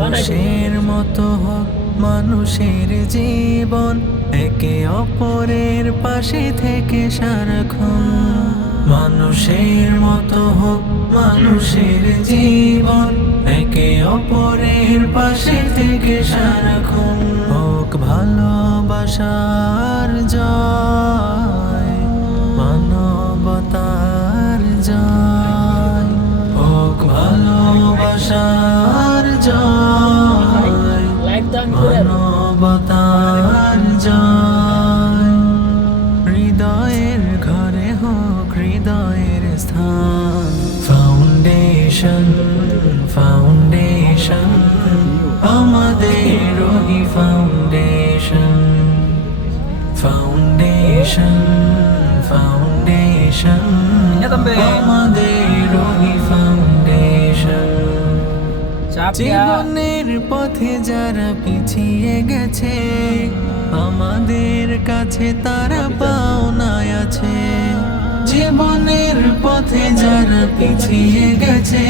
মানুষের মতো হোক মানুষের জীবন, একে অপরের পাশে থেকে সারাক্ষণ। মানুষের মতো হোক মানুষের জীবন, একে অপরের পাশে থেকে সারাক্ষণ। হোক ভালোবাসার জয়, মানবতার জয়। হোক ভালোবাসার জয়, মানবতার জয়। হৃদয়ের ঘরে হোক হৃদয়ের স্থান। ফাউন্ডেশন ফাউন্ডেশন আমাদের ওই ফাউন্ডেশন। ফাউন্ডেশন ফাউন্ডেশন আমাদের ওই ফাউন্ডেশন। জীবনের পথে যারা পিছিয়ে গেছে, আমাদের কাছে তারা পাওনায় আছে। জীবনের পথে যারা পিছিয়ে গেছে,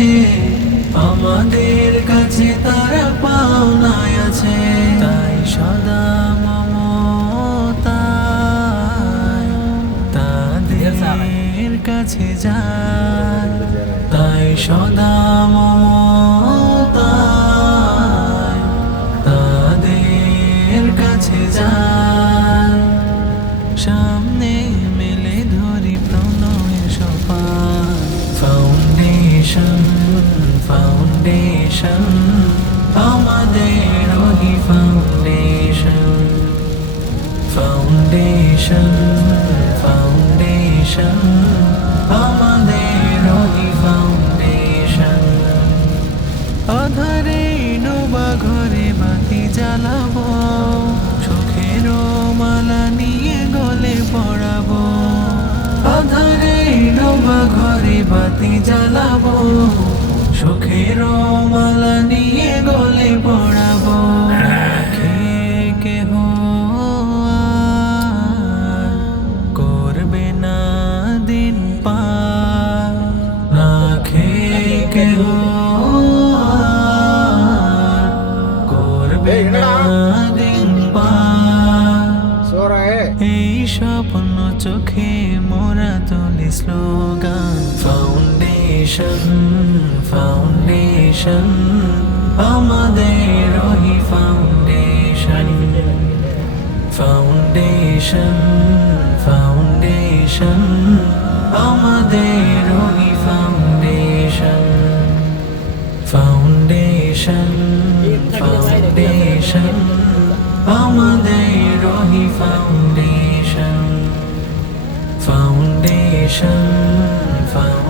আমাদের কাছে তারা পাওনায় আছে। তাই সদা মমতায় তাদের কাছে যায়। তাই সদা মমতায় তাদের কাছে যায়। সামনে মেলে ধরি প্রণয়ের সোপান। ফাউন্ডেশন ফাউন্ডেশন আমাদের ওই ফাউন্ডেশন। ফাউন্ডেশন ফাউন্ডেশন আমাদের ওই ফাউন্ডেশন। আধারে ডোবা ঘরে বাতি জ্বালাবো, চোখের মালা নিয়ে গলে পড়াবো। আধারে ডোবা ঘরে বাতি জ্বালাবো, চোখের মালা নিয়ে গলে পড়াবো। রাখে কেহ আর করবে না দিন পার। রাখে কেহ আর করবে না দিন পার। এই স্বপ্ন চোখে মোরা তুলি স্লোগান। ফাউন্ডেশন ফাউন্ডেশন আমাদের ওই ফাউন্ডেশন। ফাউন্ডেশন ফাউন্ডেশন আমাদের ওই ফাউন্ডেশন। ফাউন্ডেশন ফাউন্ডেশন আমাদের ওই ফাউন্ডেশন। Foundation foundation